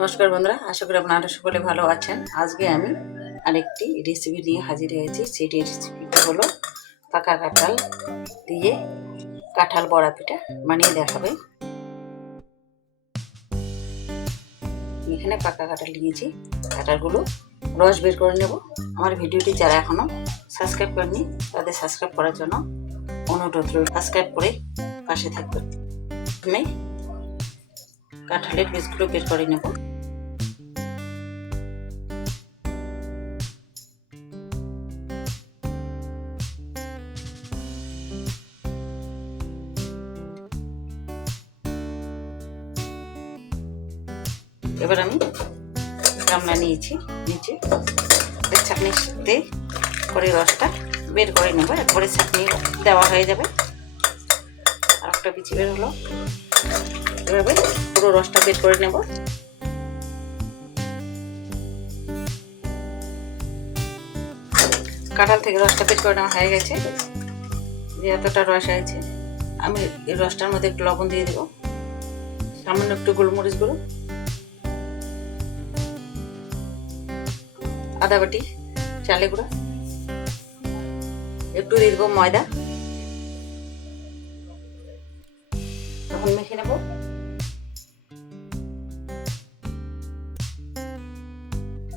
নমস্কার বন্ধুরা, আশা করি আপনারা সকলে ভালো আছেন। আজকে আমি আরেকটি রেসিপি নিয়ে হাজির হয়েছি। সেটি রেসিপিটা হলো পাকা কাঁঠাল দিয়ে কাঁঠাল বড়া পিঠা বানিয়ে দেখাবে। এখানে পাকা কাঁঠাল নিয়েছি। কাঁঠালগুলো রস বের করে নেব। আমার ভিডিওটি যারা এখনও সাবস্ক্রাইব করেনি তাদের সাবস্ক্রাইব করার জন্য অনুরোধ রইল। সাবস্ক্রাইব করে পাশে থাকবেন। কাঁঠালের বীজগুলো বের করে নেব। এবার আমি গামলা নিয়েছি নিচে ছাঁকনিতে করে রসটা বের করে নেব একবারে ছাঁকনি দেওয়া হয়ে যাবে। আর একটা বিচি বের হলো। এভাবে পুরো রসটা বের করে নেব। কাঁঠাল থেকে রসটা বের করে নেওয়া হয়ে গেছে। যে এতটা রস হয়েছে, আমি এই রসটার মধ্যে একটু লবণ দিয়ে দেবো। সামান্য একটু গোলমরিচ গুঁড়ো। আদা বাটি চালে গুঁড়ো, একটু দিয়ে দেবো ময়দা। তখন মেখে নেব।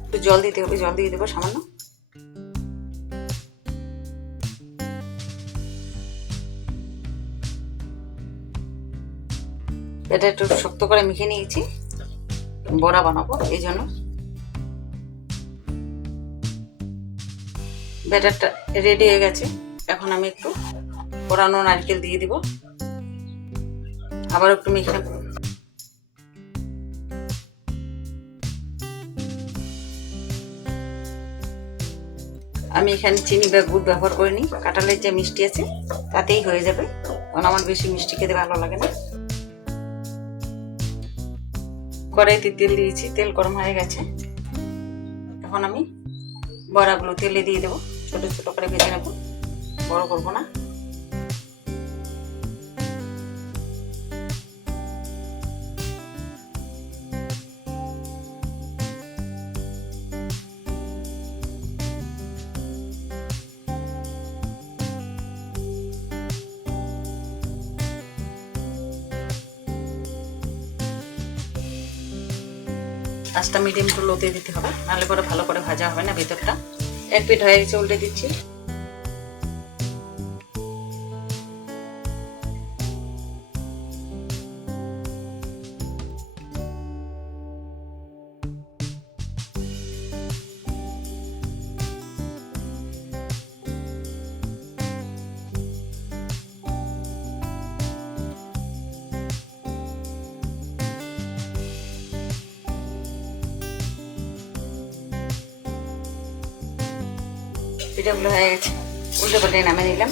একটু জল দিতে হবে, জল দিয়ে দেবো সামান্য। এটা একটু শক্ত করে মেখে নিয়েছি। বড়া বানাবো, এই জন্য। ব্যাটারটা রেডি হয়ে গেছে। এখন আমি একটু পোড়ানো নারকেল দিয়ে দিব। আবার একটু মেখে নেব আমি এখানে চিনি বা গুড় ব্যবহার করিনি কাঁঠালের যে মিষ্টি আছে, তাতেই হয়ে যাবে। কারণ আমার বেশি মিষ্টি খেতে ভালো লাগে না। কড়াইতে তেল দিয়েছি, তেল গরম হয়ে গেছে। এখন আমি বড়াগুলো তেলে দিয়ে দেবো। ছোট ছোট করে ভেজে নেব। বড় করব না। আঁচটা মিডিয়াম টু লোতে দিতে হবে। নাহলে পরে ভালো করে ভাজা হবে না ভেতরটা। এক পিঠ হয়ে গেছে উল্টে দিচ্ছি। পিঠাগুলো হয়ে গেছে। উল্টো পাল্টে নামে নিলাম।